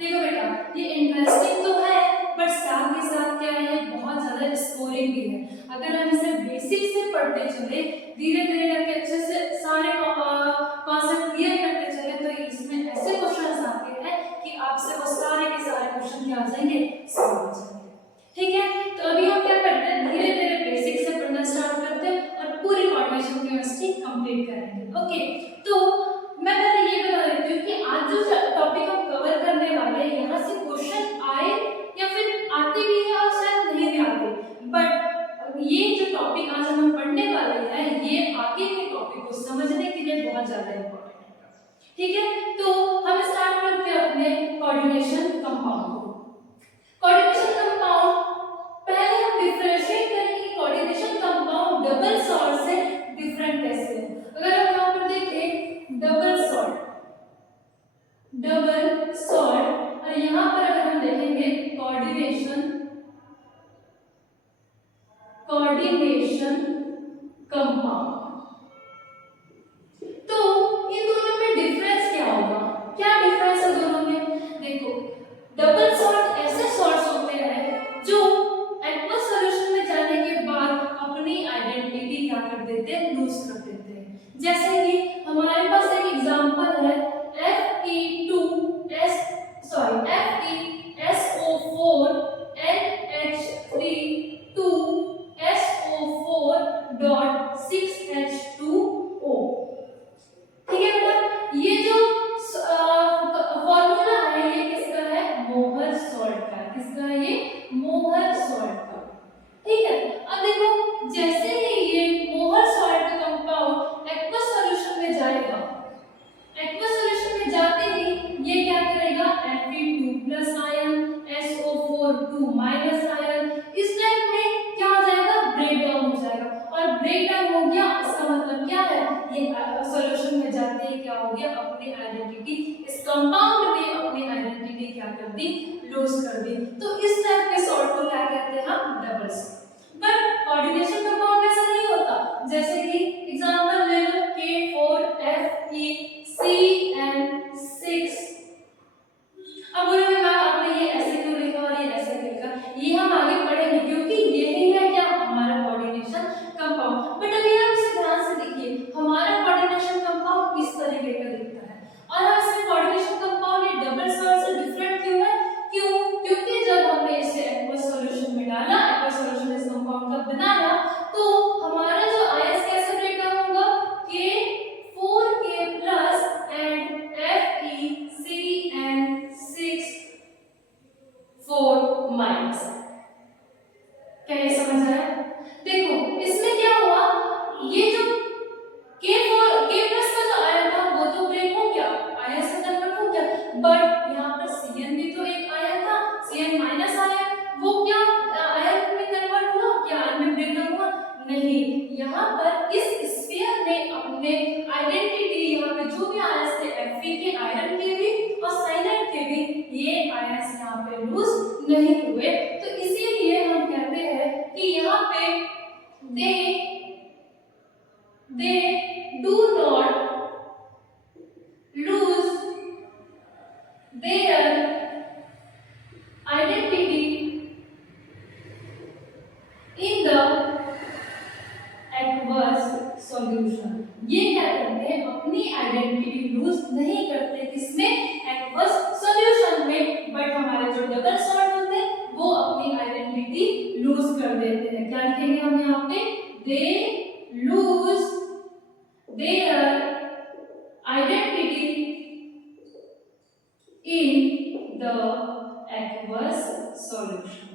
देखो बेटा, ये इंटरेस्टिंग तो है बट साथ के साथ क्या है, बहुत ज्यादा स्कोरिंग भी है। अगर हम इसे बेसिक से पढ़ते चले, धीरे धीरे करके अच्छे से सारे कॉन्सेप्ट क्लियर करते चले, तो इसमें ऐसे क्वेश्चंस आते हैं कि आपसे वो सारे के सारे क्वेश्चन क्या आ जाएंगे, सॉल्व हो जाएंगे। ठीक है, तो अभी हम क्या करते हैं, धीरे धीरे बेसिक से पढ़ना स्टार्ट करते हैं और पूरी कोऑर्डिनेशन केमिस्ट्री कंप्लीट करेंगे। ओके, तो मैं पहले ये बता देती हूँ कि आज जो टॉपिक हम कवर करने वाले हैं, यहाँ से क्वेश्चन आए या फिर आते भी है और शायद नहीं भी आते, बट ये जो टॉपिक आज हम पढ़ने वाले हैं ये आगे के टॉपिक को समझने के लिए बहुत ज्यादा इम्पोर्टेंट है। ठीक है, तो हम स्टार्ट करते हैं अपने कोऑर्डिनेशन कंपाउंड को। कोऑर्डिनेशन कंपाउंड पहले हम डिफरेंशिएट करेंगे कि कोऑर्डिनेशन कंपाउंड डबल सॉल्ट से डिफरेंट कैसे है। अगर हम यहाँ पर देखें डबल सॉल्ट और यहाँ पर अगर हम देखेंगे कोऑर्डिनेशन कंपाउंड, तो इन दोनों में डिफरेंस क्या होगा, क्या डिफरेंस है दोनों में। देखो, डबल सॉल्ट ऐसे सॉल्ट्स होते हैं जो एक्वस सॉल्यूशन में जाने के बाद अपनी आइडेंटिटी क्या कर देते हैं, लूज कर देते हैं। जैसे कि हमारे पास एक एग्जांपल है FeSO4 ठीक है बेटा, ये जो फॉर्मूला है ये किसका है, मोहर सॉल्ट का। किसका है ये, मोहर सॉल्ट का। ठीक है, अब देखो जैसे ही ये मोहर सॉल्ट का कंपाउंड एक्वस सॉल्यूशन में जाएगा, एक्वस सॉल्यूशन में जाते ही ये क्या करेगा, Fe2+ ion, SO4 minus ion, इस टाइप में क्या हो जाएगा, ब्रेक डाउन हो जाएगा। और ब्रेक डाउन हो गया इसका मतलब क्या है, ये सॉल्यूशन में जाते ही क्या हो गया, अपनी आइडेंटिटी, इस कंपाउंड ने अपनी आइडेंटिटी क्या कर दी, लूज कर दी। तो इस टाइप के सॉल्ट को क्या कहते हैं हम, double salt. But coordination compound ऐसा नहीं होता। जैसे कि एग्जांपल ले लो K4FeCN6। अब बोलोगे मैम आपने ये ऐसे क्यों लिखा और ये ऐसे क्यों लिखा, ये हम आगे पढ़ेंगे क्योंकि यही है क्या, हमारा कोऑर्डिनेशन कंपाउंड। बट अभी आप इसे ध्यान से देखिए, हमारा कोऑर्डिनेशन कंपाउंड इस तरीके का दिखता है और हम इसमें कोऑर्डिनेशन कंपाउंड ये डबल सॉल्ट से डिफरेंट क्यों है, क्योंकि जब हमने इसे एक्वस सॉल्यूशन में डाला, एक्वस सॉल्यूशन इस कंपाउंड का बनाया, तो हमारा जो आयंस कैसे ब्रेक डाउन होगा, K4K+ एंड FeCN6 क्या ये समझ आया। देखो इसमें क्या हुआ, ये जो K का जो आयन था वो तो ब्रेक हो गया, आयन से कन्वर्ट हो गया, बट यहाँ पर Cn भी तो एक आयन था, Cn माइनस आयन, वो क्या आयन में कन्वर्ट हुआ, क्या आयन में ब्रेक डाउन हुआ, नहीं। यहाँ पर इस स्फीयर ने अपने आइडेंटिटी, यहाँ पे जो भी आयन थे Fe के, आयरन के भी और साइनाइड के भी, ये आयन यहाँ पे लूज नहीं हुए। तो इसीलिए हम कहते हैं कि यहाँ पे they do not lose their identity in the aqueous solution। ये क्या करते हैं, अपनी आइडेंटिटी लूज नहीं करते, किसमें, एक्वस सॉल्यूशन में। बट हमारे जो डबल सॉल्ट होते हैं वो अपनी आइडेंटिटी लूज कर देते हैं। क्या लिखेंगे हम यहाँ पे, they lose their identity in the aqueous solution।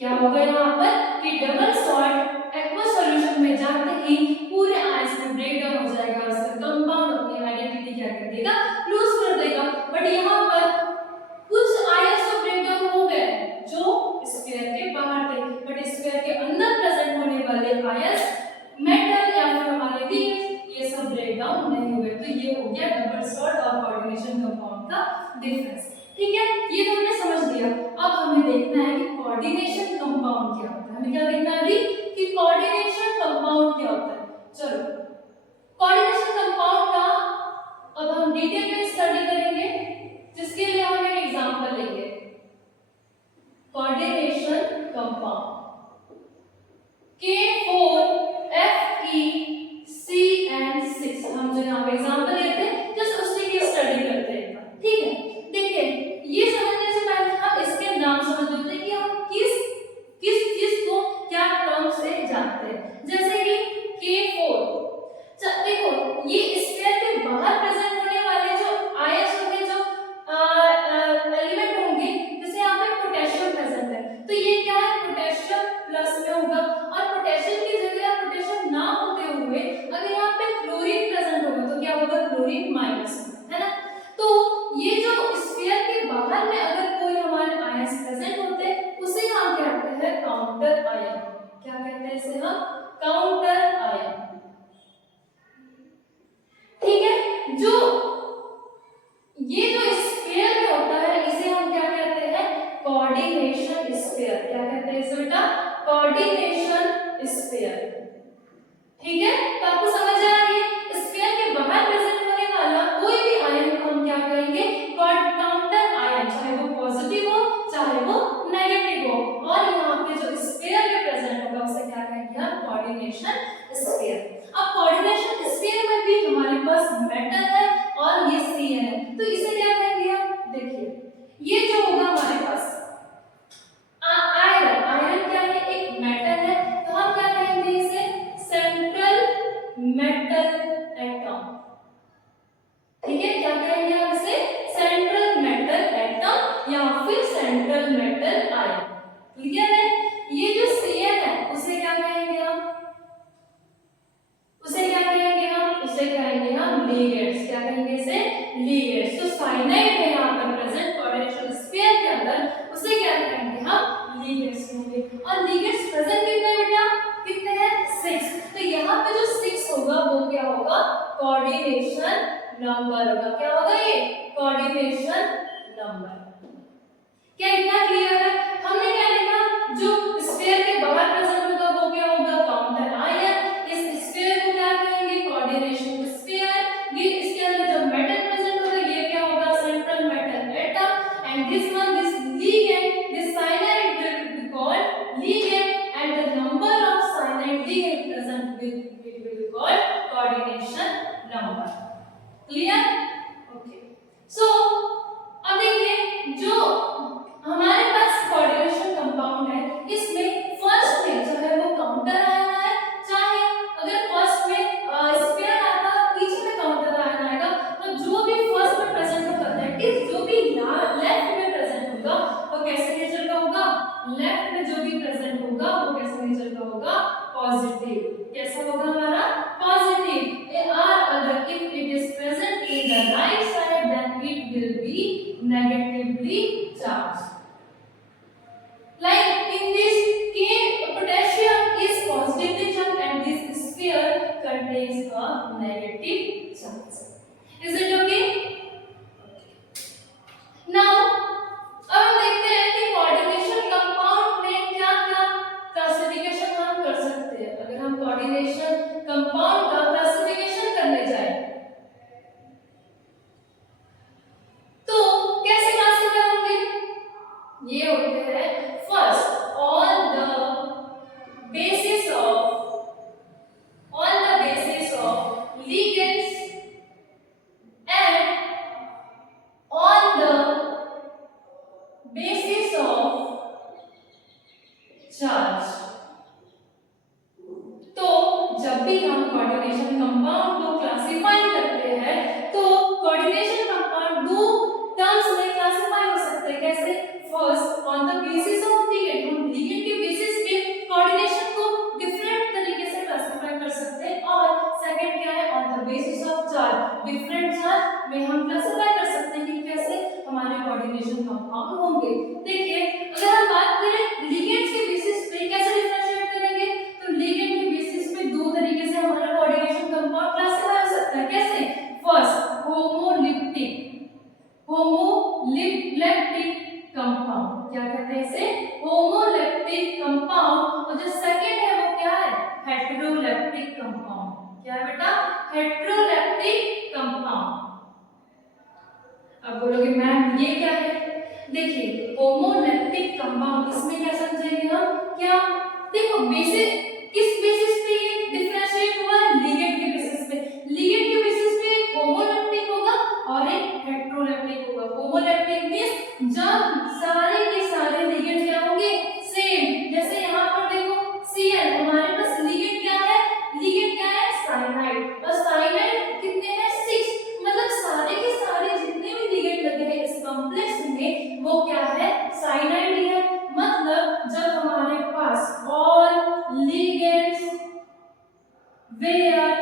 क्या होगा यहाँ पर कि डबल सॉल्ट एक्वस सॉल्यूशन में जाते ही पूरे आयंस में ब्रेक डाउन हो जाएगा और इसका कंपाउंड अपनी आइडेंटिटी क्या कर देगा, लूज कर देगा। बट यहाँ पर कुछ आयंस तो ब्रेक डाउन हो गए जो स्फीयर के बाहर थे, बट स्फीयर के अंदर प्रेजेंट होने वाले आयंस, मेटल या फिर हमारे वीन्स, ये सब ब्रेक डाउन नहीं हुए। तो ये हो गया डबल सॉल्ट और कोऑर्डिनेशन कंपाउंड का डिफरेंस। ठीक है, ये तो हमने समझ लिया। अब हमें देखना है कि कोऑर्डिनेशन कंपाउंड क्या होता है। हमें क्या देखना है अभी कि कोऑर्डिनेशन कंपाउंड क्या होता है। चलो कोऑर्डिनेशन कंपाउंड का अब हम डिटेल में स्टडी करेंगे, जिसके लिए हम एक एग्जांपल काउंटर आयन। ठीक है, जो ये जो स्फीयर में होता है इसे हम क्या कहते हैं, कोऑर्डिनेशन स्फीयर। क्या कहते हैं इसे बेटा, कोऑर्डिनेशन स्फीयर। ठीक है, तो आपको समझ आ रही है, स्फीयर के बाहर प्रेजेंट होने वाला कोई भी आयन को हम क्या कहेंगे, काउंटर आयन, चाहे वो पॉजिटिव हो चाहे वो नेगेटिव हो, और यहाँ पे जो स्फीयर में प्रेजेंट होगा उसे क्या कहेंगे हम, कोऑर्डिनेशन स्फीयर। अब कोऑर्डिनेशन स्फीयर में भी हमारे पास मेटल है और ये सीएन है, तो इसे क्या कहेंगे हम, देखिए ये जो होगा हमारे पास आयरन, आयरन क्या है, एक मेटल है, तो हम क्या कहेंगे इसे, सेंट्रल मेटल एटम। ठीक है, क्या कहेंगे हम इसे, सेंट्रल मेटल एटम या फिर सेंट्रल मेटल आयन। क्लियर है, ये जो सीएन है उसे क्या कहेंगे हम, उसे क्या कहेंगे हम, उसे कहेंगे हम लिगेंड्स। क्या कहेंगे इसे, लिगेंड्स। तो साइनाइड है यहाँ पर प्रेजेंट कोऑर्डिनेशन स्फीयर के अंदर, उसे क्या कहेंगे हम, लिगेंड्स कहेंगे। और लिगेंड्स प्रेजेंट कितने हैं बेटा, कितने हैं, 6। तो यहाँ पे जो 6 होगा वो क्या होगा, कोऑर्डिनेशन नंबर होगा। क्या होगा ये, कोऑर्डिनेशन नंबर। क्या इतना क्लियर है, हमने क्या लिखा, जो स्फीयर के बाहर प्रेजेंट होगा वो क्या होगा, काउंटर आयन, इस स्फीयर को क्या कहेंगे, कोऑर्डिनेशन स्फीयर। ये इसके अंदर जो मेटल प्रेजेंट होगा ये क्या होगा, central metal atom, and this one, this ligand, this cyanide will be called ligand, and the number of cyanide ligand present will be called coordination number. Clear? Okay. So अब देखिए जो हमारे पास coordination compound है, इसमें first में चाहे वो counter ion है, चाहे अगर फर्स्ट में स्फीयर आता पीछे में काउंटर आयन आएगा, तो जो भी फर्स्ट में प्रेजेंट होगा दैट इज जो भी लेफ्ट में प्रेजेंट होगा वो कैसे नेचर का होगा, लेफ्ट में जो भी प्रेजेंट होगा वो कैसे नेचर का होगा, पॉजिटिव। कैसा होगा हमारा, पॉजिटिव। और अगर if it is present in the right side then it will be negatively charged. Like in this case, potassium is positively charged and this sphere contains a negative charge. Is it okay? Now, अब हम देखते हैं कि coordination compound में क्या क्या classification हम कर सकते हैं। अगर हम कोऑर्डिनेशन कंपाउंड का क्लासिफिकेशन करने जाए ये होते हैं, first on the basis of ligands and on the basis of charge। तो जब भी हम कोऑर्डिनेशन कंपाउंड को क्लासिफाई करते हैं तो कोऑर्डिनेशन कंपाउंड दो टर्म्स में क्लासिफाई हो सकते हैं। कैसे, first on the basis of ligand, हम लिगेंड के बेसिस पे कोऑर्डिनेशन को डिफरेंट तरीके से क्लासिफाई कर सकते हैं, और सेकंड क्या है, on the basis of charge, different charge में हम क्लासिफाई कर सकते हैं कि कैसे हमारे कोऑर्डिनेशन कंपाउंड होंगे। देखिए अगर हम बात करें लिगेंड्स के बेसिस पे कैसे डिफरेंशिएट करेंगे, तो लिगेंड के बेसिस पे दो तरीके से हमारा कोऑर्डिनेशन कंपाउंड क्लासिफाई हो सकता है। कैसे, फर्स्ट होमोलिप्टिक कंपाउंड, क्या कहते हैं इसे, होमोलेप्टिक कंपाउंड, और जो सेकंड है वो क्या है, हेटेरोलेप्टिक कंपाउंड। क्या है बेटा, हेटेरोलेप्टिक कंपाउंड। अब बोलोगे मैम ये क्या है, देखिए होमोलेप्टिक कंपाउंड, इसमें क्या समझेंगे हम, क्या देखो बेसिस, किस बेसिस पे ये डिफरेंशिएट हुआ है, लिगेंड के बेसिस पे। लिगेंड के बेसिस पे एक होमोलेप्टिक होगा और एक हेटेरोलेप्टिक होगा। होमोलेप्टिक मींस जब सारे के सारे लिगेंड क्या होंगे, सेम। जैसे यहाँ पर देखो Cl, हमारे पास लिगेंड क्या है, लिगेंड क्या है, साइनाइड, और साइनाइड कितने हैं, 6। मतलब सारे के सारे जितने भी लिगेंड लगे हैं इस कॉम्प्लेक्स में वो क्या है, साइनाइड ही है। मतलब जब हमारे पास ऑल लिगेंड्स वेयर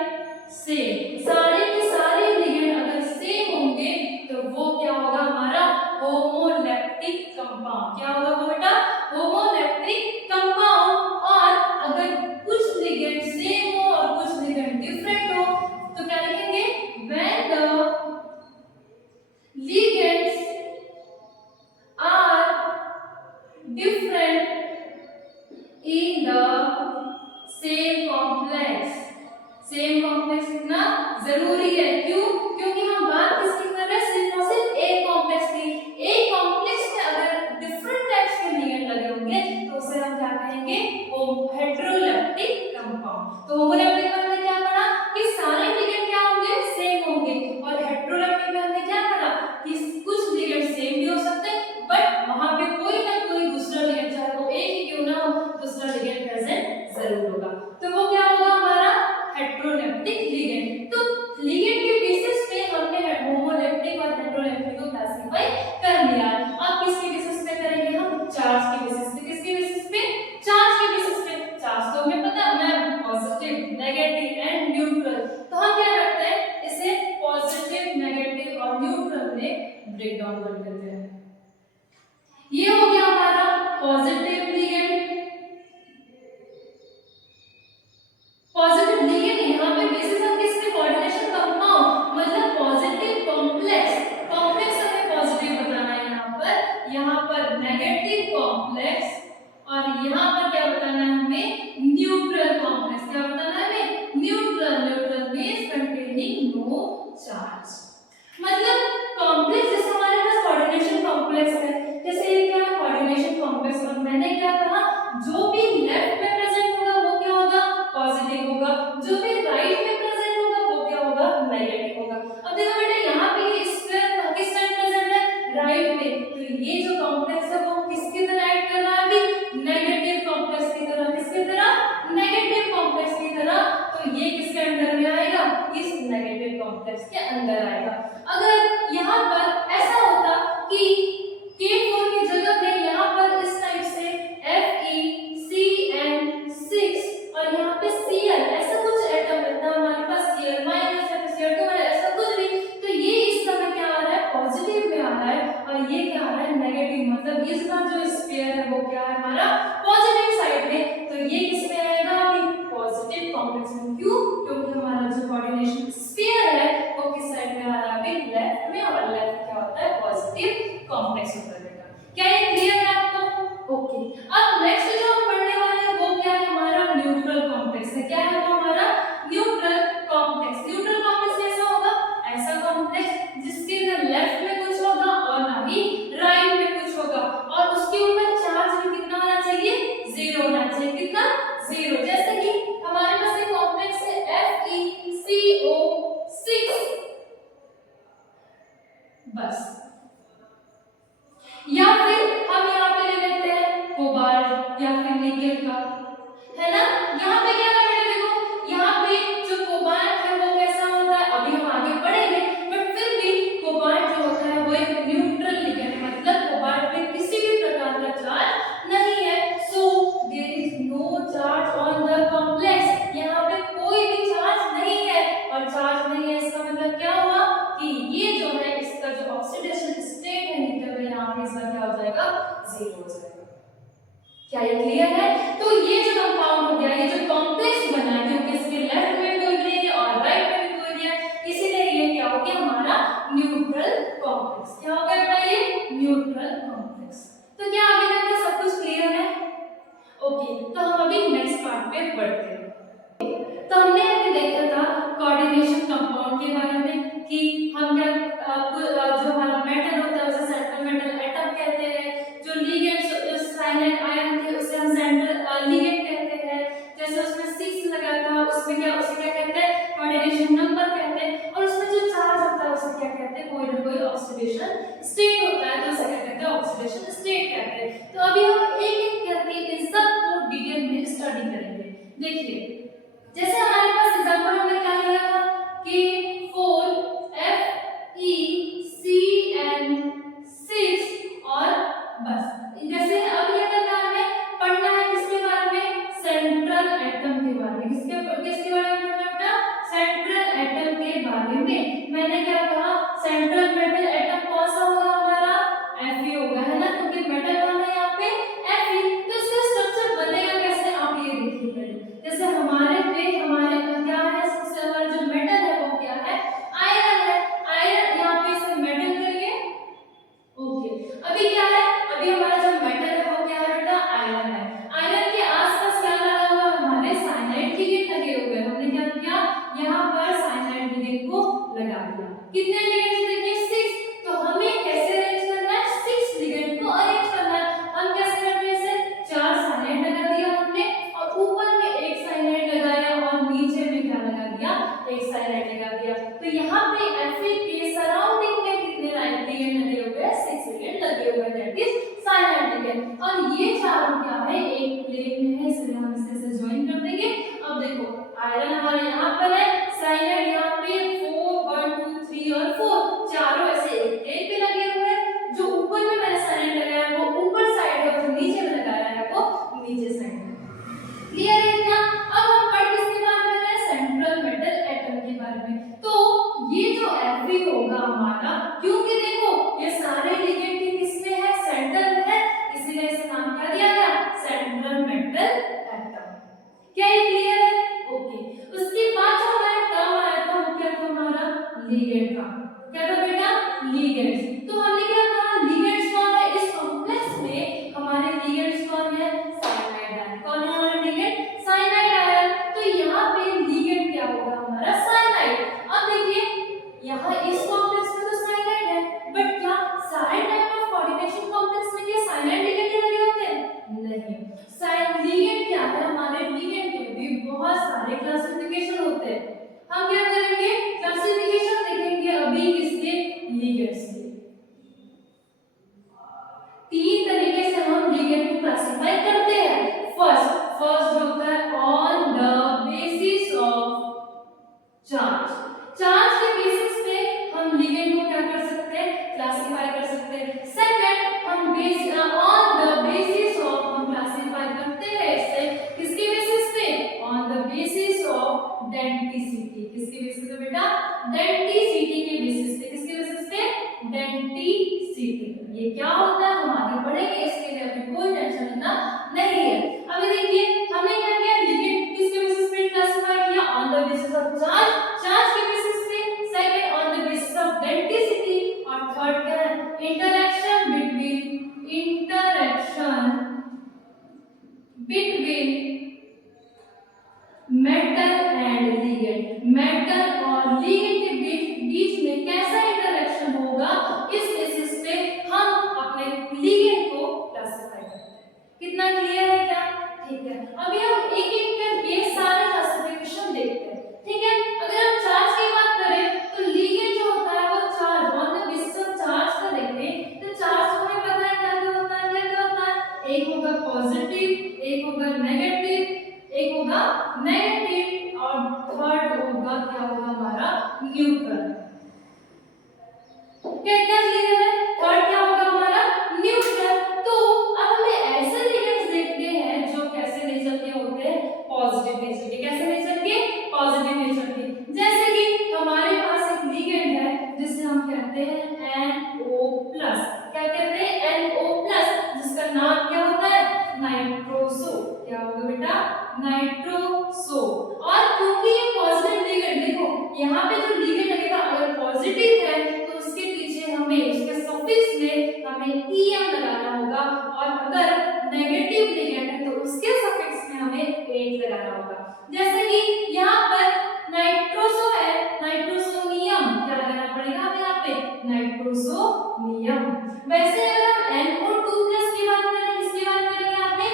सेम, सारे के सारे लिगेंड अगर सेम होंगे तो वो क्या होगा, हमारा होमोलेप्टिक कंपाउंड। क्या होगा वो बेटा, होमोलेप्टिक कंपाउंड। और अगर कुछ लिगेंड्स क्या कहेंगे, हेटेरोलेप्टिक कंपाउंड। तो होमोलेप्टिक में हमने क्या पढ़ा कि सारे लिगेंड क्या होंगे, सेम होंगे, और हेटेरोलेप्टिक में हमने क्या पढ़ा कि कुछ लिगेंड सेम भी हो सकते हैं बट वहां पे कोई ना कोई दूसरा लिगेंड, चाहे वो एक ही क्यों ना हो, दूसरा लिगेंड प्रेजेंट जरूर होगा। तो वो क्या होगा हमारा हेटेरोलेप्टिक लिगेंड। तो लिगेंड के बेसिस पे हमने होमोलेप्टिक और हेटेरोलेप्टिक को क्लासिफाई कर लिया। अब किसके बेसिस पे करेंगे हम, चार्ज के बेसिस पे। किसके बेसिस पे, चार्ज के बेसिस पे। चार्ज तो हमें पता है पॉजिटिव, नेगेटिव एंड न्यूट्रल। तो हम क्या करते हैं, इसे पॉजिटिव, नेगेटिव और न्यूट्रल में ब्रेक डाउन कर देते हैं। ये हो गया हमारा पॉजिटिव लिगेंड। पॉजिटिव लिगेंड यहाँ पे बेसिस हम किसके, कोऑर्डिनेशन कंपाउंड, मतलब पॉजिटिव कॉम्प्लेक्स। कॉम्प्लेक्स हमें पॉजिटिव बताना है यहाँ पर नेगेटिव कॉम्प्लेक्स, और यहाँ पर क्या बताना है हमें, न्यूट्रल कॉम्प्लेक्स। क्या बताना है हमें, neutral. Neutral means containing no charge. मतलब कॉम्प्लेक्स जैसे हमारे पास कोऑर्डिनेशन कॉम्प्लेक्स है, जैसे ये क्या है कोऑर्डिनेशन कॉम्प्लेक्स, और मैंने क्या कहा जो भी लेफ्ट में प्रेजेंट होगा वो क्या होगा, पॉजिटिव होगा, जो भी राइट में प्रेजेंट होगा वो क्या होगा, नेगेटिव होगा। अब देखो बेटा यहाँ पे ये स्क्वायर किस साइड प्रेजेंट है, राइट में, तो ये जो कॉम्प्लेक्स है वो किसकी तरह ऐड कर रहा है अभी, नेगेटिव कॉम्प्लेक्स की तरह। किसकी तरह, नेगेटिव कॉम्प्लेक्स की तरह। तो ये किसके अंदर में आएगा, इस नेगेटिव कॉम्प्लेक्स के अंदर आएगा। अगर यहाँ पर ऐसा होता कि K4 की जगह पे यहाँ पर इस टाइप से FeCN6 और यहाँ पे Cl ऐसा कुछ एटम रहता है हमारे पास, Cl माइनस या Cl2 ऐसा कुछ भी, तो ये इस समय क्या आ रहा है, पॉजिटिव में आ रहा है, और ये क्या आ रहा है, नेगेटिव। मतलब इसका जो स्फीयर है वो क्या है हमारा, पॉजिटिव साइड में। तो ये किस में आएगा अभी, पॉजिटिव कॉम्प्लेक्स में। क्यों, क्योंकि हमारा जो कोऑर्डिनेशन स्फीयर है वो किस साइड में आ रहा है अभी, लेफ्ट में, और लेफ्ट क्या होता है, पॉजिटिव कॉम्प्लेक्स होता है। क्या ये क्लियर है आपको, ओके। अब नेक्स्ट जो हम पढ़ने वाले हैं वो क्या है, हमारा न्यूट्रल कॉम्प्लेक्स है। क्या है वो हमारा, न्यूट्रल कॉम्प्लेक्स। न्यूट्रल कॉम्प्लेक्स कैसा होगा, ऐसा कॉम्प्लेक्स जिसके ना लेफ्ट में कुछ होगा और ना ही राइट में कुछ होगा, और उसके ऊपर चार्ज भी कितना होना चाहिए, जीरो होना चाहिए। कितना, जीरो। जैसे कि हमारे पास एक कॉम्प्लेक्स है FeCO6, बस, या फिर हम यहाँ पे ले लेते हैं कोबाल्ट या फिर निकेल का, है ना। यहाँ पे क्या है देखो, यहाँ पे जो कोबाल्ट है वो कैसा होता है, अभी हम आगे पढ़ेंगे, बट फिर भी कोबाल्ट जो होता है वो एक न्यूट्रल लिगेंड, मतलब कोबाल्ट में किसी भी प्रकार का चार्ज नहीं है। So there is no charge on the complex. यहाँ पे कोई भी चार्ज नहीं है, और चार्ज नहीं है इसका मतलब क्या हुआ कि ये जो है इसका जो ऑक्सीडेशन स्टेट है निकल में, यहाँ पे इसका क्या हो जाएगा, जीरो हो जाएगा। क्या ये क्लियर है। तो ये जो कंपाउंड हो गया, ये जो कॉम्प्लेक्स बना है, क्योंकि इसके लेफ्ट में कोई नहीं है और राइट में भी कोई नहीं है, इसीलिए ये क्या हो गया हमारा न्यूट्रल कॉम्प्लेक्स। क्या हो गया बेटा, ये न्यूट्रल कॉम्प्लेक्स। तो क्या अभी तक का सब कुछ क्लियर है, ओके। तो हम अभी नेक्स्ट पार्ट पे बढ़ते हैं। तो हमने अभी देखा था कोऑर्डिनेशन कंपाउंड के बारे में कि हम क्या जो हमारा मेटल होता है उसे सेंट्रल मेटल एटम कहते हैं, जो लिगेंड्स जो साइलेंट आयन थे उसे हम सेंट्रल लिगेंड कहते हैं, जैसे उसमें 6 लगा था उसमें क्या, उसे क्या कहते हैं, कोऑर्डिनेशन नंबर कहते हैं, और उसमें जो चार्ज होता है उसे क्या कहते हैं, कोई ना कोई ऑक्सीडेशन स्टेट होता है, तो उसे क्या कहते हैं, ऑक्सीडेशन स्टेट कहते हैं। तो अभी हम एक एक करके इन सब को डिटेल में स्टडी करेंगे। देखिए जैसे हमारे पास एग्जांपल हमने क्या लिया था कि 4 FeCN6 और बस। जैसे अब ये करना है, पढ़ना है किसके बारे में, सेंट्रल एटम के बारे में। किसके बारे में पढ़ना बेटा, सेंट्रल एटम के बारे में। मैंने क्या कहा, सेंट्रल मेटल एटम कौन सा होगा हमारा, Fe होगा, है ना, क्योंकि मेटल कौन है यहाँ पे, Fe। तो इसका स्ट्रक्चर बनेगा कैसे, आप ये देखिए पहले। जैसे हमारे क्या है, सबसे हमारा जो मेटल है वो क्या है, आयरन है। आयरन यहाँ पे इसे मेटल करिए, ओके। अभी क्या है, अभी हमारा जो मेटल चेंज कर देंगे। अब देखो आयरन हमारा यहाँ पर है, साइनाइड यहाँ पे 4 1 2 3 और 4 चारों ऐसे एक पे लगे हुए हैं। जो ऊपर में मैंने साइनाइड लगाया है वो ऊपर साइड है और जो नीचे में लगाया है वो नीचे साइड है। क्लियर है क्या? अब हम पढ़ किसके बारे में रहे हैं? सेंट्रल मेटल एटम के बारे में। तो ये जो Fe होगा हमारा, क्योंकि देखो ये सारे लिगेंड किसमें है? सेंटर में है, इसीलिए इसका नाम क्या दिया गया? Central metal atom. क्या ये क्लियर है? ओके। उसके बाद जो हमारा टर्म आया था वो क्या था? हमारा लिगेंड का। क्या था बेटा? लिगेंड्स। तो हमने क्या कहा? लिगेंड्स कौन है? इस कॉम्प्लेक्स में हमारे लिगेंड्स कौन है? Cyanide ion. कौन है हमारा लिगेंड? Cyanide ion. तो यहाँ पे लिगेंड क्या होगा? हमारा साइनाइड। अब देखिए यहाँ इस कॉम्प्लेक्स में तो साइनाइड है, बट क्या सारे टाइप ऑफ कोऑर्डिनेशन कॉम्प्लेक्स में क्या साइनाइड लिगेंड ही लगे होते हैं? नहीं। साइनाइड लिगेंड क्या है? हमारे लिगेंड के भी बहुत सारे क्लासिफिकेशन होते हैं। हम क्या करेंगे? क्लासिफिकेशन देखेंगे अभी किसके? लिगेंड्स के। 3 तरीके से हम लिगेंड को क्लासिफाई करते हैं। फर्स्ट जो होता है on the basis of charge. Charge के बेसिस पे हम लिगेंड को क्या कर सकते हैं? क्लासिफाई कर सकते हैं। सेकंड हम ऑन द बेसिस ऑफ हम क्लासिफाई करते हैं इसे किसके बेसिस पे? On the basis of density. किसके बेसिस पे बेटा? डेंसिटी के बेसिस पे। किसके बेसिस पे? डेंसिटी। ये क्या होता है हम आगे पढ़ेंगे, इसके लिए अभी कोई टेंशन लेना नहीं है। अभी देखिए हमने क्या किया? लिगेंड किसके बेसिस पे क्लासिफाई किया? On the basis of charge के बेसिस पे। Second on the basis of density. और थर्ड क्या है? Interaction between metal and ligand. Metal और लिगेंड के बीच में कैसा इंटरेक्शन होगा, इस बेसिस पे हम अपने लिगेंड को क्लासिफाई करते हैं। कितना क्लियर है क्या? ठीक है। अभी हम एक एक करके सारे क्लासिफिकेशन देखते हैं। ठीक है। अगर हम चार्ज की बात करें तो लिगेंड जो होता है वो charge on the basis of charge का देखें तो चार्ज हमें पता है क्या होता है? क्या होता है? एक होगा पॉजिटिव, एक होगा नेगेटिव, एक होगा नेगेटिव और थर्ड होगा क्या होगा? हमारा न्यूट्रल। कितना क्लियर है? थर्ड क्या होगा? हमारा न्यूट्रल। तो अब हमें ऐसे लिगेंड्स देखते हैं जो कैसे नेचर के होते हैं? पॉजिटिव नेचर के। कैसे नेचर के? पॉजिटिव नेचर के। जैसे कि हमारे पास एक लिगेंड है जिसे हम कहते हैं NO+। क्या कहते हैं? NO+, जिसका नाम क्या होता है? नाइट्रोसो। क्या होगा बेटा? नाइट्रोसो। और क्योंकि ये पॉजिटिव लिगेंड, देखो यहाँ पे जो लिगेंड लगेगा अगर पॉजिटिव है तो उसके पीछे हमें उसके सफिक्स में हमें EM लगाना होगा, और अगर नेगेटिव लिगेंड है तो उसके सफिक्स में हमें H लगाना होगा। जैसे कि यहाँ पर नाइट्रोसो है, नाइट्रोसोनियम क्या लगाना पड़ेगा हमें यहाँ पे? नाइट्रोसोनियम। वैसे अगर हम NO2+ की बात करें, किसकी बात करें यहाँ पे?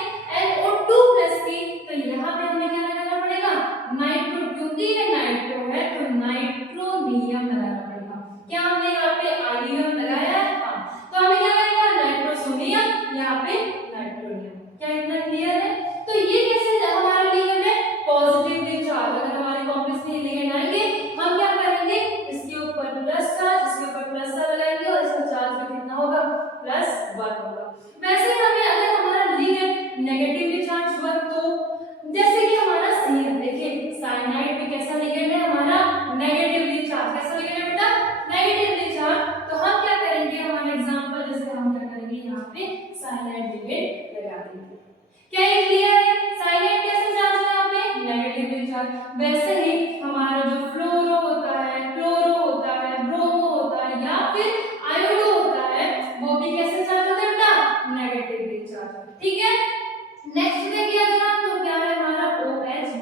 NO2+ की, तो यहाँ पे हमें क्या लगाना पड़ेगा? नाइट्रो, क्योंकि ये नाइट्रो है तो नाइट्रोनियम लगाना पड़ेगा। क्या हमने यहाँ पे आइडियम लगाया है? हाँ। तो हमें क्या लगेगा? नाइट्रोसोनियम, यहाँ पे नाइट्रोनियम। क्या इतना क्लियर है? तो ये कैसे हमारा लिगेंड है? Positive charge. अगर हमारे कॉम्प्लेक्स में लिगेंड आएंगे हम क्या करेंगे? इसके ऊपर प्लस चार्ज, इसके ऊपर प्लस चार्ज लगाएंगे और इसका चार्ज कितना होगा? +1 होगा। वैसे हमें अगर हमारा लिगेंड नेगेटिवली चार्ज हुआ तो जैसे कि हमारा C, देखिए साइनाइड भी कैसा लिगेंड है? हमारा नेगेटिवली चार्ज। कैसा लिगेंड है बेटा? Negatively charge. तो हम क्या करेंगे? हमारा एग्जांपल जैसे हम क्या करेंगे? यहाँ पे साइनाइड लिगेंड लगा देंगे। क्या ये क्लियर है? साइनाइड कैसे चार्ज है? यहाँ पे नेगेटिवली चार्ज। वैसे ही हमारा जो फ्लोरो होता है, क्लोरो होता है, ब्रोमो होता है या फिर आयोडो होता है, वो भी कैसे चार्ज होता है बेटा? Negatively charge. ठीक है। नेक्स्ट देखिए अगर हम तो क्या है हमारा OH-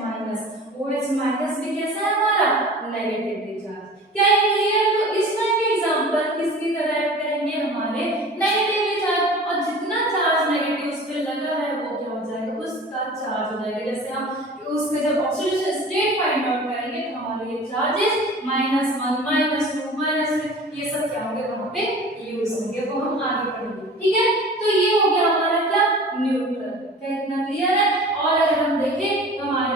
भी कैसा है? हमारा नेगेटिवली चार्ज। क्या ये क्लियर? तो इस टाइप के एग्जांपल किसकी तरह करेंगे? हमारे नेगेटिवली चार्ज। और जितना चार्ज नेगेटिव उस पे लगा है वो क्या हो जाएगा? उसका चार्ज हो जाएगा। जैसे हम उसके जब ऑक्सीडेशन स्टेट फाइंड आउट करेंगे तो हमारे ये चार्जेस -1 -2 -3 ये सब क्या होंगे? वहां पे यूज होंगे, वो हम आगे पढ़ेंगे। ठीक है। तो ये हो गया हमारा क्या? न्यूट्रल। क्या इतना क्लियर है? और अगर हम देखें तो हमारे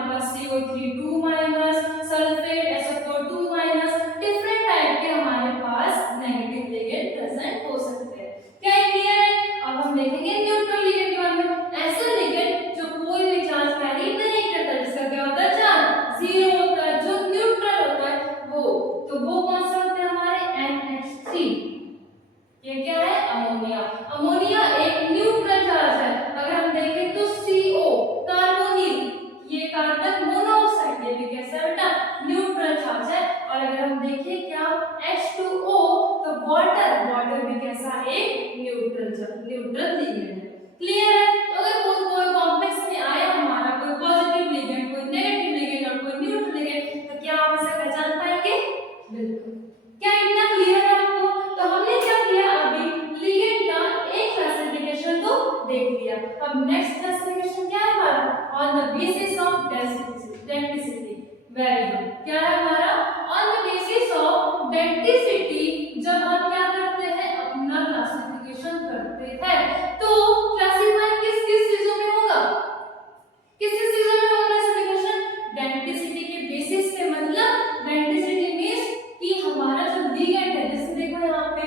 न्यूट्रल लिगेंड के बारे में, ऐसा लिगेंड जो कोई भी चार्ज कैरी नहीं करता, जिसका क्या होता है चार्ज जीरो होता है, जो न्यूट्रल होता है वो, तो वो कौन सा होता है हमारे NH3। ये क्या है अमोनिया। अमोनिया एक न्यूट्रल चार्ज है। अगर हम देखें तो CO कार्बोनिल, ये कार्बन मोनोऑक्साइड, ये भी कैसा है बेटा न्यूट्रल चार्ज है। और अगर हम देखें क्या H2O तो वाटर, वाटर भी कैसा एक न्यूट्रल लिगेंड है। क्लियर है। तो अगर कोई कॉम्प्लेक्स में आया हमारा कोई पॉजिटिव लिगेंड, कोई नेगेटिव लिगेंड और कोई न्यूट्रल लिगेंड, तो क्या आप इसे पहचान पाएंगे? बिल्कुल। क्या इतना क्लियर है आपको? तो हमने क्या किया, अभी लिगेंड का एक क्लासिफिकेशन तो देख लिया। अब नेक्स्ट क्लासिफिकेशन क्या है हमारा, on the basis of density. Very good. क्या है हमारा on the basis of density, जब हम क्या करते हैं अपना क्लासिफिकेशन करते हैं, तो क्लासिफाई किस किस चीजों में होगा, किस किस चीजों में होगा क्लासिफिकेशन, डेंसिटी के बेसिस पे। मतलब डेंसिटी मींस कि हमारा जो लिगेंड है, जैसे देखो यहाँ पे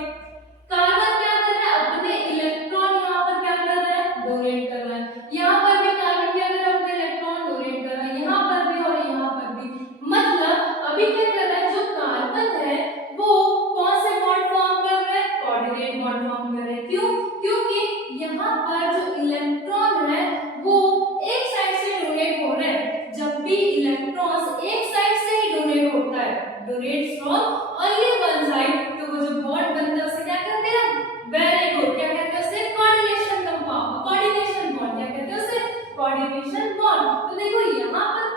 कार्बन क्या कर रहा है, अपने इलेक्ट्रॉन यहाँ पर क्या कर रहा है डोनेट कर रहा है, यहाँ पर भी कार्बन क्या कर रहा है अपने इलेक्ट्रॉन डोनेट कर रहा है, यहाँ पर भी और यहाँ पर भी। मतलब अभी क्या कर रहा है, जो कार्बन है वो कौन से बॉन्ड फॉर्म कर रहा है, कोऑर्डिनेट बॉन्ड फॉर्म कर रहा है। क्यों? क्योंकि यहाँ पर जो इलेक्ट्रॉन है वो एक साइड से डोनेट हो रहे हैं। जब भी इलेक्ट्रॉन्स एक साइड से ही डोनेट होता है, donates from only one side, तो वो जो बॉन्ड बनता है उसे क्या कहते हैं, वेरी गुड, क्या कहते हैं उसे, कोऑर्डिनेशन कंपाउंड, कोऑर्डिनेशन बॉन्ड, क्या कहते हैं उसे, कोऑर्डिनेशन बॉन्ड। तो देखो यहाँ पर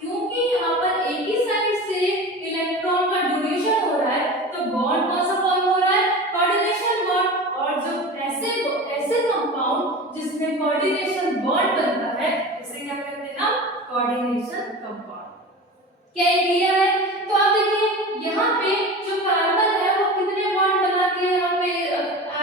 क्योंकि यहाँ पर एक ही साइड से इलेक्ट्रॉन का डोनेशन हो रहा है, तो बॉन्ड कौन सा फॉर्म हो रहा है, कोऑर्डिनेशन बॉन्ड। और जो ऐसे कंपाउंड जिसमें कोऑर्डिनेशन बॉन्ड बनता है उसे क्या कहते हैं हम, कोऑर्डिनेशन कंपाउंड। क्या ये क्लियर है? तो आप देखिए यहाँ पे जो कार्बन है वो कितने बॉन्ड बना के यहाँ पे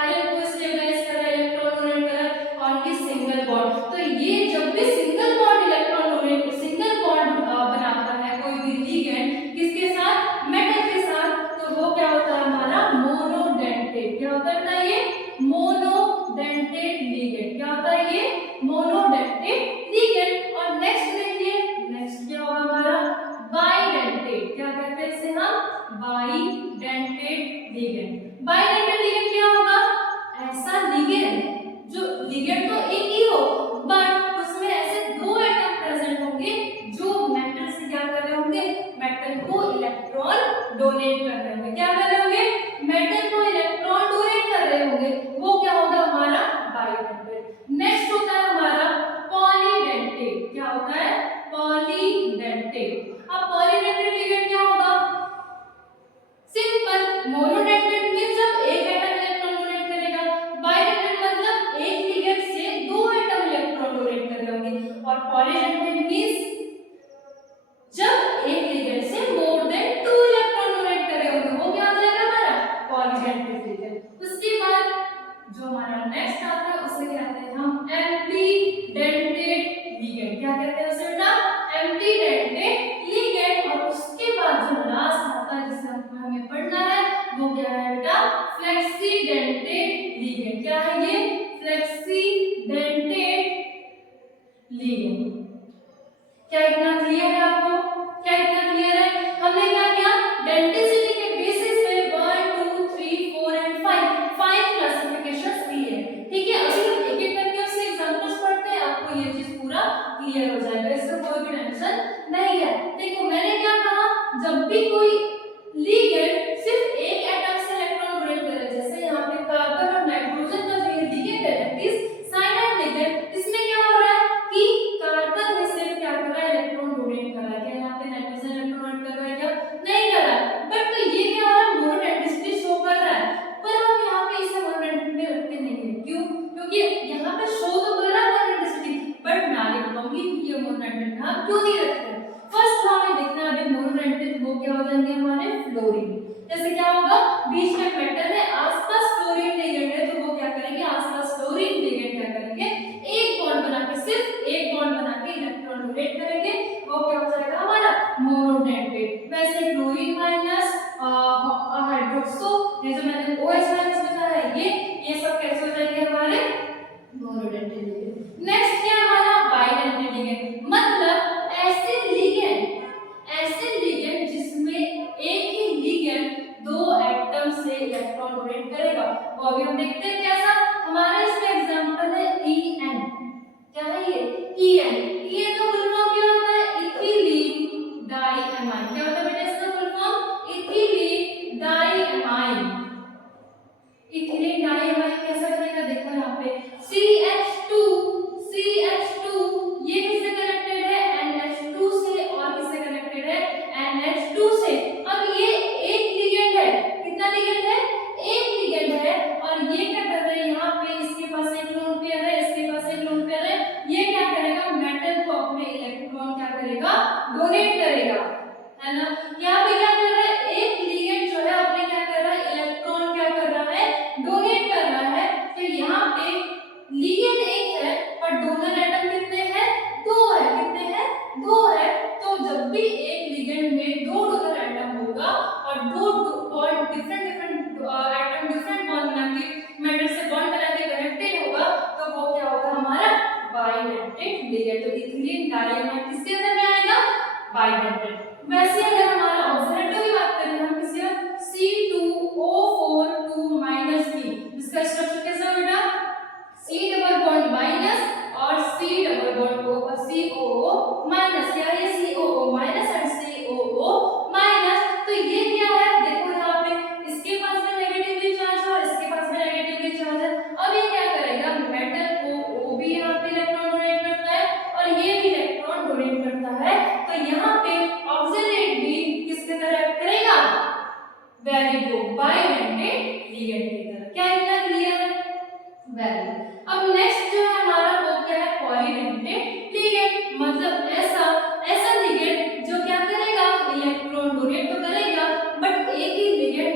आयरन को स्टेबलाइज कर रहा है, इलेक्ट्रॉन डोनेट कर रहा है, ओनली सिंगल बॉन्ड। तो ये जब भी single bond electron donate, single bond बनाता है कोई भी लिगेंड, किसके साथ, मेटल के साथ, तो वो क्या होता है हमारा मोनोडेंटेट। क्या होता है ये मोनोडेंटेट लिगेंड। क्या होता है ये मोनोडेंटेट लिगेंड। और नेक्स्ट देखिए, नेक्स्ट क्या होगा हमारा बाइडेंटेट। क्या कहते हैं इसे हम, बाइडेंटेट लिगेंड। बाइडेंटेट लिगेंड क्या होगा, ऐसा लिगेंड जो लिगेंड तो एक ही हो बट उसमें ऐसे दो एटम प्रेजेंट होंगे जो मेटल से क्या कर रहे होंगे, मेटल को इलेक्ट्रॉन डोनेट कर रहे होंगे। क्या कर रहे होंगे, मेटल को इलेक्ट्रॉन डोनेट कर रहे होंगे, वो क्या होगा हमारा बाइडेंटेट। नेक्स्ट होता है हमारा पॉलीडेंटेट। क्या होता है, पॉलीडेंटेट। अब पॉलीडेंटेट लिगेंड क्या होगा, सिंपल। मोनोडेंटेट मींस जब एक एटम इलेक्ट्रॉन डोनेट करेगा, बाइडेंटेट मतलब एक लिगेंड से दो एटम इलेक्ट्रॉन डोनेट कर रहे होंगे, और पॉलीडेंटेट मींस जब एक लिगेंड से more than two electron donate कर रहे होंगे, वो क्या हो जाएगा हमारा पॉलीडेंटेट लिगेंड। उसके बाद जो हमारा नेक्स्ट आता है उसे कहते हैं हम एम्पीडेंटेट लिगेंड। क्या कहते हैं उसे बेटा, एम्पीडेंटेट लिगेंड। और उसके बाद जो लास्ट आता है जिसे हमें पढ़ना है वो क्या है बेटा, फ्लेक्सीडेंटेट लिगेंड। क्या है ये, फ्लेक्सीडेंटेट लिगेंड। क्या इतना क्लियर है आपको, क्या इतना क्लियर है? हमने क्या किया, डेंसिटी के बेसिस पे 1 2 3 4 एंड 5 क्लासिफिकेशंस दी है। ठीक है, अभी हम एक एक करके उसके एग्जांपल्स पढ़ते हैं, आपको ये चीज पूरा क्लियर हो जाएगा, इसमें कोई भी टेंशन नहीं है। देखो मैंने क्या कहा, जब भी कोई लिगेंड सिर्फ एक एटम से इलेक्ट्रॉन डोनेट करे, जैसे यहाँ पे कार्बन और नाइट्रोजन का जो ये लिगेंड है दैट इज साइनाइड लिगेंड, इसमें क्या हो रहा है कि कार्बन में सिर्फ क्या कर रहा है, इलेक्ट्रॉन डोनेट कर रहा है। क्या यहाँ पे नाइट्रोजन इलेक्ट्रॉन डोनेट कर रहा है, क्या नहीं कर रहा है, बट तो ये क्या हो रहा है, मोनोडेंसिटी शो कर रहा है, पर हम यहाँ पे इसे मोनोडेंसिटी में रखते नहीं है। क्यों? क्योंकि यहाँ पे शो तो कर रहा है मोनोडेंसिटी, बट मैं आगे बताऊंगी कि ये मोनोडेंसिटी हम क्यों नहीं रखते। फर्स्ट हमें देखना है अभी मोनोडेंसिटी वो क्या हो जाएंगे हमारे फ्लोरीन। जैसे क्या होगा, बीच में मेटल है, आसपास फ्लोरीन लिगेंड है, तो वो क्या करेंगे, आसपास फ्लोरीन लिगेंड क्या करेंगे, एक बॉन्ड बना के, सिर्फ एक बॉन्ड बना के इलेक्ट्रॉन डोनेट करेंगे, वो क्या हो जाएगा हमारा मोनोडेंटेट। वैसे क्लोरीन माइनस हाइड्रोक्सो, ये जो मैंने OH माइनस बताया है, ये सब कैसे हो जाएंगे हमारे मोनोडेंटेट। Donated ligand. नेक्स्ट क्या हमारा बाइडेंटेड लिगेंड, मतलब ऐसे लिगेंड जिसमें एक ही लिगेंड दो एटम से इलेक्ट्रॉन डोनेट करेगा। वो अभी हम देखते हैं कैसा। हमारे इसमें एग्जांपल है EN। क्या है ये? EN का फुल फॉर्म क्या होता है? Ethylene diamine. क्या होता है बेटा इसका full form? Ethylene diamine. Ethylene diamine कैसा बनेगा देखो यहाँ पे CH2 ये किससे कनेक्टेड है? NH2 से। और किससे कनेक्टेड है? NH2 से। अब ये एक लिगेंड है। कितना लिगेंड है? एक लिगेंड है। और ये क्या कर रहे हैं यहाँ पे? इसके पास एक लोन पेयर है, इसके पास एक लोन पेयर है। ये क्या करेगा? मेटल को अपने इलेक्ट्रॉन क्या करेगा? डोनेट करेगा, है ना। यहाँ पे क्या कर रहा है? एक लिगेंड जो है अपने क्या कर रहा है? इलेक्ट्रॉन क्या कर रहा है? डोनेट कर रहा है। तो यहाँ पे लिगेंड एक है पर डोनर एटम कितने हैं? दो है। कितने हैं? दो है। तो जब भी एक लिगेंड में दो डोनर एटम होगा और दो bond different atom different bond बना के मेटल से बॉन्ड बना के कनेक्टेड होगा तो वो क्या होगा? हमारा बाइडेंटेड लिगेंड। तो इथिलीन डाइअमाइन किसके अंदर में आएगा? बाइडेंटेड। वैसे अगर हमारा ऑक्सीडेंट की बात करें हम किसी C2O4 2 इसका स्ट्रक्चर कैसा बेटा? C डबल बॉन्ड माइनस और C double bond COO minus. क्या है? COO माइनस और COO माइनस। तो ये क्या है? देखो यहाँ पे इसके पास में नेगेटिवली चार्ज है और इसके पास में नेगेटिवली चार्ज है। अब ये क्या करेगा? मेटल को O भी यहाँ पे इलेक्ट्रॉन डोनेट करता है और ये भी इलेक्ट्रॉन डोनेट करता है। तो यहाँ पे ऑक्सीडेंट भी किसके तरह करेगा? वेरी गुड, बाइडेंटेड लिगेंड की तरह। क्या इतना क्लियर है? Very good. अब नेक्स्ट जो है हमारा वो क्या है? Polydentate ligand. मतलब ऐसा लिगेंड जो क्या करेगा? इलेक्ट्रॉन डोनेट तो करेगा बट एक ही लिगेंड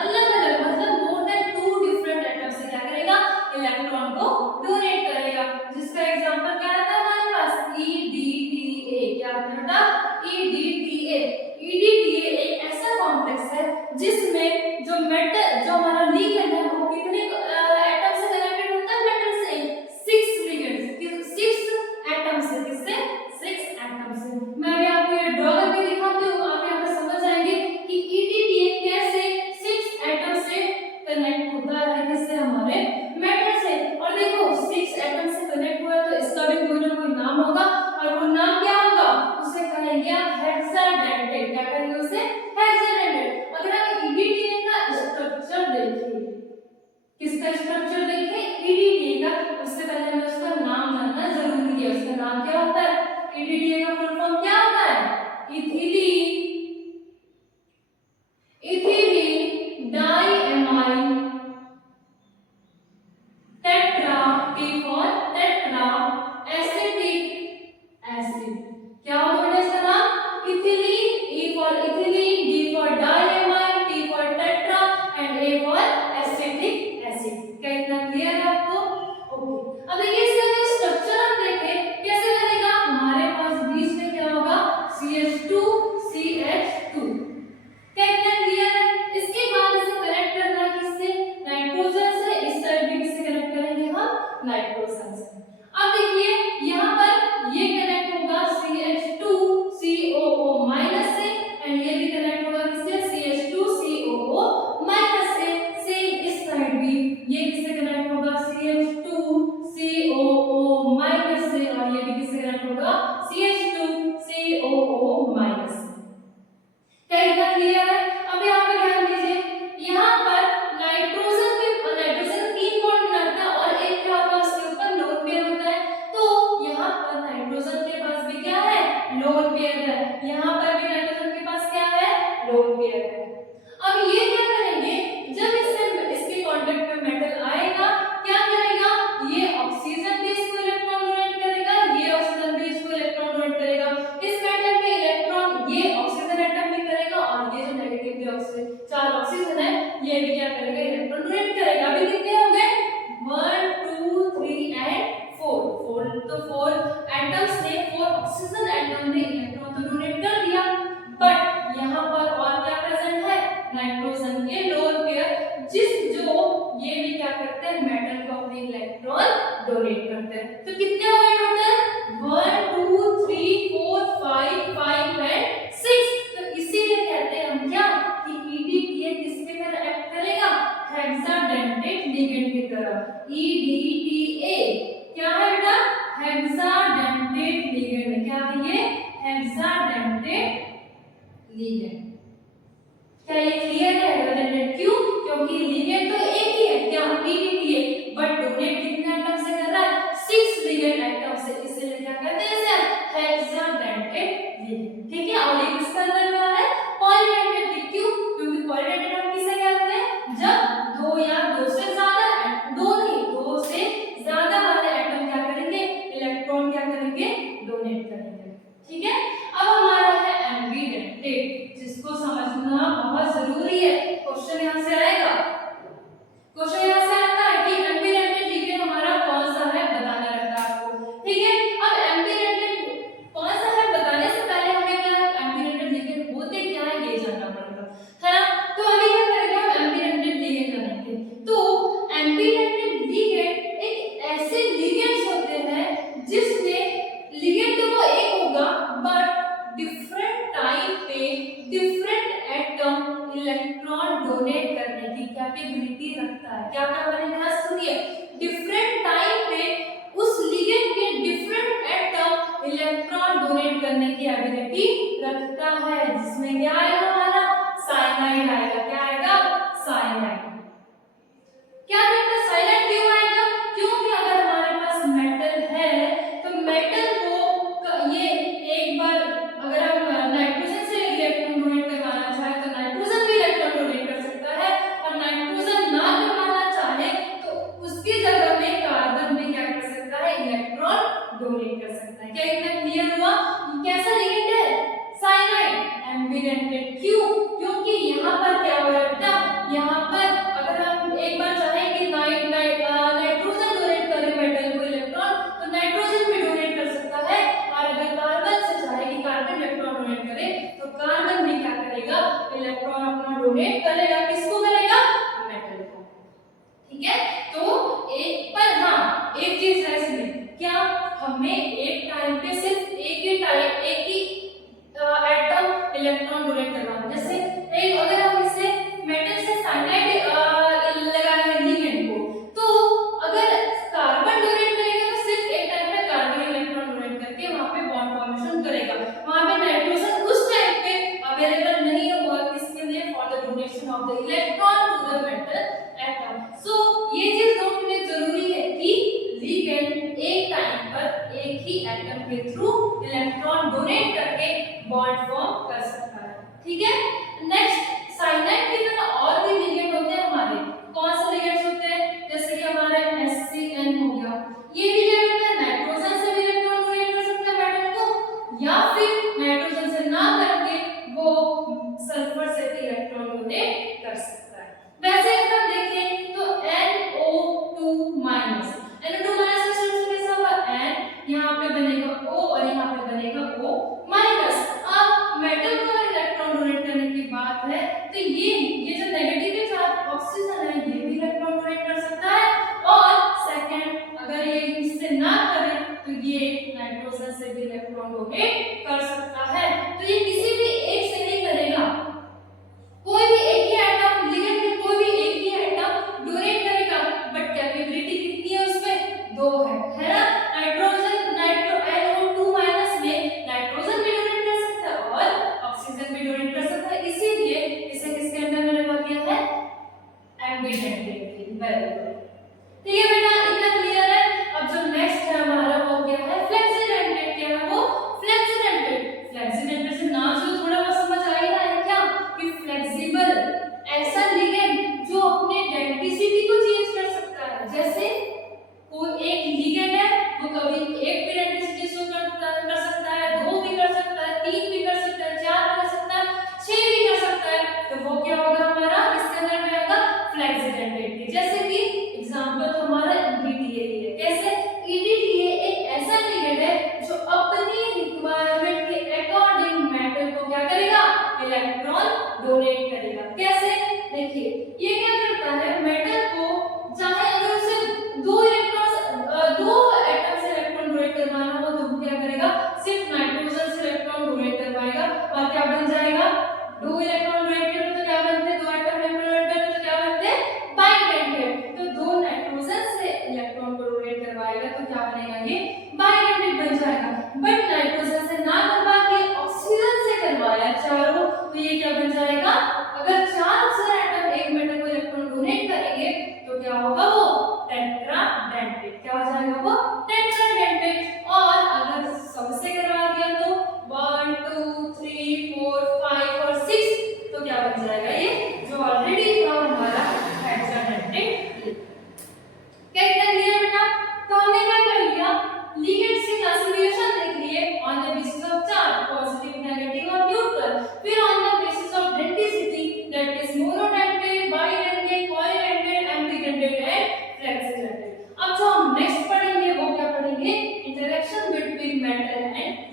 अलग अलग मतलब मोर देन 2 डिफरेंट एटम से क्या करेगा? इलेक्ट्रॉन को डोनेट करेगा। जिसका एग्जांपल क्या आता है हमारे पास? EDTA। क्या आता है? EDTA एक ऐसा कॉम्प्लेक्स है जिसमें जो मेटल जो हमारा लिगेंड है वो कितने एटम से कनेक्टेड होता है? मेटल से 6 लिगेंड्स। 6 एटम से। किससे? 6 एटम से। मैं अभी आपको ये ड्रॉ करके दिखाती हूँ। आप यहाँ पे समझ जाएंगे कि EDTA कैसे 6 एटम से कनेक्ट होता है। किससे? हमारे मेटल से। और देखो 6 एटम से कनेक्ट हुआ तो इसका भी कोई ना कोई नाम होगा और वो नाम क्या होगा? उसे कहेंगे आप हेक्साडेंटेड। क्या कहेंगे उसे? हेक्साडेंटेड। अगर आप EDTA का स्ट्रक्चर देखिए, किसका स्ट्रक्चर देखें? EDTA का। उससे पहले हमें उसका नाम जानना जरूरी है। उसका नाम क्या होता है? EDTA का फुल फॉर्म क्या होता है? Ethylene diamine tetra. T for tetra acetic acid. क्या होगा बेटा इसका नाम? Ethylene. E for ethylene, D for diamine, T for tetra and A for acetic acid. क्या इतना क्लियर है आपको? ओके। अब देखिए इसका स्ट्रक्चर हम देखें कैसे बनेगा। हमारे पास बीच में क्या होगा? CH2 CH2। क्या इतना क्लियर है? इसके बाद इसे कनेक्ट करना है किससे? नाइट्रोजन से। इस साइड भी किससे कनेक्ट करेंगे हम? नाइट्रोजन से। अब देखिए यहाँ पर ये कनेक्ट होगा CH2 COO माइनस से एंड ये भी कनेक्ट होगा किससे? CH2 COO माइनस से। सेम इस साइड भी ये किससे कनेक्ट होगा? CH2 COO माइनस से और ये भी किससे कनेक्ट होगा? CH2 COO माइनस से। क्या इतना क्लियर है? अब यहाँ पे ध्यान दीजिए, यहाँ पर नाइट्रोजन 3 बॉन्ड बनाता है और एक क्या होता है? उसके ऊपर लोन पेयर होता है। तो यहाँ पर नाइट्रोजन के पास भी क्या है? लोन पेयर है। यहाँ पर भी नाइट्रोजन के पास क्या है? लोन पेयर है। अब ये क्या करेंगे? जब इसके कांटेक्ट में मेटल आएगा क्या करेगा? ये ऑक्सीजन भी इसको इलेक्ट्रॉन डोनेट करेगा, ये ऑक्सीजन भी इसको इलेक्ट्रॉन डोनेट करेगा। इस मेटल में इलेक्ट्रॉन ये ऑक्सीजन एटम भी करेगा और ये जो नेगेटिवली ऑक्सीजन 4 ऑक्सीजन है ये भी क्या करेगा? इलेक्ट्रॉन डोनेट करेगा। अभी कितने हो गए? 1 2 3 एंड 4। तो 4 एटम्स ने 4 ऑक्सीजन एटम ने इलेक्ट्रॉन तो डोनेट कर दिया बट यहाँ पर और क्या प्रेजेंट है? नाइट्रोजन के लोन पेयर जो ये भी क्या करते हैं? मेटल को अपने इलेक्ट्रॉन डोनेट करते हैं। करते हैं। तो कितने हो गए टोटल 1 2 3 4 5 5 एंड 6। तो इसीलिए कहते हैं हम क्या कि EDTA किसके तरह एक्ट करेगा, हेक्साडेंटेट लिगेंड की तरह। EDTA क्या है बेटा, हेक्साडेंटेट लिगेंड। क्या है ये, हेक्साडेंटेट लिगेंड। क्या ये क्लियर है हेक्साडेंटेट? क्यों, क्योंकि लिगेंड तो एक ही है क्या, EDTA, बट डोनेट कितने एटम से कर रहा है, 6 लिगेंड एटम से, इसलिए क्या कहते हैं इसे, हेक्साडेंटेट लिगेंड। ठीक है, और ये किसका अंदर में आ रहा है, पॉलीडेंटेट। क्यों, क्योंकि पॉलीडेंटेट हम किसे कहते हैं, जब दो या दो से ज्यादा, दो नहीं दो से ज्यादा वाले एटम क्या करेंगे, इलेक्ट्रॉन क्या करेंगे, डोनेट करेंगे। ठीक है, अब हमारा है एम्बिडेंटेट, जिसको समझना बहुत जरूरी है। क्वेश्चन यहाँ से आएगा, क्वेश्चन यहाँ से आता है कि एम्बिडेंटेट लिगेंड हमारा कौन सा है, बताना रहता है आपको। ठीक है, अब एम्बिडेंटेट कौन सा है बताने से पहले हमें क्या एम्बिडेंटेट लिगेंड होते क्या है ये जानना पड़ेगा, है ना। तो अभी क्या करेंगे हम, एम्बिडेंटेट लिगेंड जानेंगे। तो एम्बिडेंटेट लिगेंड एक ऐसे लिगेंड्स होते हैं जिसमें लिगेंड तो वो एक होगा बट डिफरेंट टाइम पे डिफरेंट एटम इलेक्ट्रॉन डोनेट करने की कैपेबिलिटी रखता है। क्या क्या सुनिए, डिफरेंट टाइम पे उस लिगेंड के डिफरेंट एटम इलेक्ट्रॉन डोनेट करने की एबिलिटी रखता है, जिसमें क्या आएगा हमारा, साइनाइड आएगा। क्या आएगा, साइनाइड। क्या कहते हैं साइनाइड क्यों आएगा, क्योंकि अगर हमारे पास मेटल है तो मेटल को ये एक बार अगर हम नाइट्रोजन से इलेक्ट्रॉन डोनेट करवाना चाहे तो नाइट्रोजन भी इलेक्ट्रॉन डोनेट कर सकता है, और नाइट्रोजन ना करवाना चाहे तो उसकी जगह में कार्बन भी क्या कर सकता है, इलेक्ट्रॉन डोनेट कर सकता है। क्या इतना क्लियर हुआ, कैसा लिगेंड है, साइनाइड एम्बिडेंटेट। क्यों, क्योंकि यहाँ पर क्या हो रहा है बेटा, यहाँ पर अगर हम एक बार चाहें कि नाइट्रोजन डोनेट करे मेटल को इलेक्ट्रॉन, तो नाइट्रोजन भी डोनेट कर सकता है, और अगर कार्बन से चाहे कि कार्बन इलेक्ट्रॉन डोनेट करे तो कार्बन भी क्या करेगा, इलेक्ट्रॉन अपना डोनेट करेगा। किसको करेगा, मेटल को। ठीक है, तो एक पर हाँ एक चीज है इसमें, क्या हमें एक टाइम पे सिर्फ एक ही एटम इलेक्ट्रॉन डोनेट करवाना। जैसे एक अगर हम इसे मेटल से साइनाइड लगाए लिगेंड को, तो अगर कार्बन डोनेट करेगा तो सिर्फ एक टाइम पे कार्बन इलेक्ट्रॉन डोनेट करके वहां पे बॉन्ड फॉर्मेशन करेगा, वहां पे नाइट्रोजन उस टाइम पे अवेलेबल नहीं होगा किसके लिए, for the donation of the electron to the metal atom. So ये चीज नोट करनी जरूरी है कि लिगेंड एक टाइम पर एक ही एटम के थ्रू इलेक्ट्रॉन डोनेट करके बॉन्ड फॉर्म कर सकता है। ठीक है, नेक्स्ट साइनाइड की तरह और भी लिगेंड होते हैं हमारे। कौन से लिगेंड्स होते हैं, जैसे कि हमारा HCN हो गया, ये भी क्या होता है, नाइट्रोजन से भी इलेक्ट्रॉन डोनेट कर सकता है मेटल को, या फिर नाइट्रोजन से ना करके वो सल्फर से भी इलेक्ट्रॉन डोनेट कर सकता है। वैसे अगर हम देखें तो NO2 माइनस, NO2 माइनस का स्ट्रक्चर कैसा होगा, N यहाँ पे बनेगा O और यहाँ पे बनेगा O माइनस। अब मेटल को इलेक्ट्रॉन डोनेट करने की बात है तो ये जो नेगेटिव चार्ज ऑक्सीजन है ये भी इलेक्ट्रॉन डोनेट कर सकता है, और सेकंड अगर ये इससे ना करे तो ये नाइट्रोजन से भी इलेक्ट्रॉन डोनेट कर सकता है। तो ये किसी भी एक से नहीं करेगा, कोई भी एक ही एटम लिगेंड में कोई भी एक ही एटम डोनेट करेगा, बट कैपेबिलिटी कितनी है उसमें, दो है ना। नाइट्रोजन NO2 माइनस में नाइट्रोजन भी डोनेट कर सकता है और ऑक्सीजन भी डोनेट कर सकता है, इसीलिए इसे किसके अंदर में रखा गया है, एम्बिडेंटेट। वेरी गुड, ठीक है बेटा, इतना क्लियर है। अब जो नेक्स्ट है हमारा वो क्या है, फ्लेक्सिडेंटेट। क्या है वो, फ्लेक्सिडेंटेट। और क्या बन जाएगा, दो इलेक्ट्रॉन डोनेटेड तो क्या बनते हैं, दो एटम डोनेटेड तो क्या बनते हैं, बाइडेंटेड। तो दो नाइट्रोजन से इलेक्ट्रॉन को डोनेट करवाएगा तो क्या बनेगा, ये बाइडेंटेड बन जाएगा। बट नाइट्रोजन से ना करवा के ऑक्सीजन से करवाया चारों, तो ये क्या बन जाएगा, अगर चार ऑक्सीजन एटम एक मेटल को इलेक्ट्रॉन डोनेट करेंगे तो क्या होगा, वो टेट्राडेंटेड। क्या हो जाएगा, वो टेट्राडेंटेड। और अगर सबसे करवा दिया तो 1 2 3 4 5 और 6 तो क्या बन जाएगा, ये जो ऑलरेडी था हमारा हेक्साडेंटेड। क्या कर लिया बेटा, तो हमने क्या कर लिया, लिगेंड्स के क्लासिफिकेशन देख लिए on the basis of charge, positive, negative और न्यूट्रल। फिर on the basis of density, that is monodentate, bidentate, polydentate, ambidentate and flexidentate. अब जो हम नेक्स्ट पढ़ेंगे वो क्या पढ़ेंगे, इंटरेक्शन बिटवीन मेटल एंड